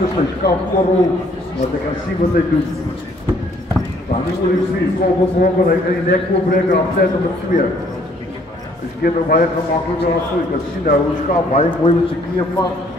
dus hy skap oorrol, want ek kan sien wat hy doen. Dan nie moet hy sien, kom op morgen, hy kan die nek opbreken op tijd nummer 2. Dus keer nog baie gemakkelijk aan so, jy kan sien, hy skap baie mooi met sy knie vast.